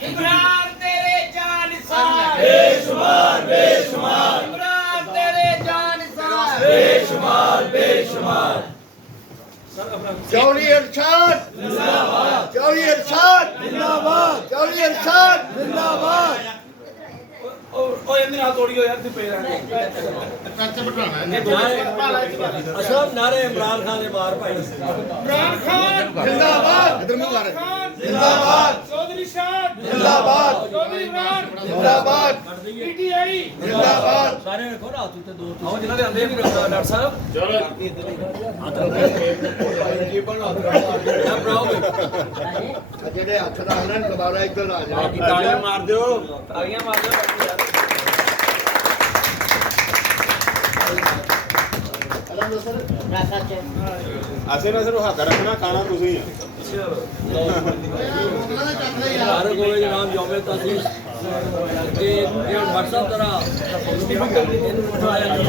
इमरान तेरे जानिसार बेशुमार बेशुमार इमरान तेरे जानिसार बेशुमार बेशुमार चौधरी इरशाद जिंदाबाद चौधरी इरशाद जिंदाबाद चौधरी इरशाद जिंदाबाद ਉਹ ਇਹਦੇ ਨਾਲ ਤੋੜੀਓ ਯਾਰ ਤੇ ਪੇਰਾਂ ਦੇ ਅਸ਼ਰਫ ਨਾਰੇ ਇਮਰਾਨ ਖਾਨ ਦੇ ਮਾਰ ਭਾਈ इमरान खान जिंदाबाद इधर मुंह कर जिंदाबाद चौधरी शाह जिंदाबाद चौधरी इमरान जिंदाबाद पीटीआई जिंदाबाद ਸਾਰੇ ਵੇਖੋ ਨਾ ਉੱਤੇ ਦੋ ਆਓ ਜਿਨ੍ਹਾਂ ਦੇ ਆਂਦੇ ਵੀ ਡਾਕਟਰ ਸਾਹਿਬ ਜਿਹੜੇ ਹੱਥ ਦਾ ਉਹਨਾਂ ਨੇ ਦੁਬਾਰਾ ਇੱਧਰ ਆ ਜਾ ਤਾਲੀਆਂ ਮਾਰ ਦਿਓ ਤਾਲੀਆਂ ਮਾਰ ਦਿਓ ਅਸੀਂ ਨਾ ਸਿਰਫ ਹੱਥ ਰੱਖਣਾ ਖਾਣਾ ਤੁਸੀਂ ਆ ਸਾਰੇ ਕੋਲੇ ਜਨਾਬ ਜੋਬੇ ਤਾਸੀਸ ਕਿ ਇਹ WhatsApp ਤਰ੍ਹਾਂ ਇਹਨੂੰ ਉਠਾਇਆ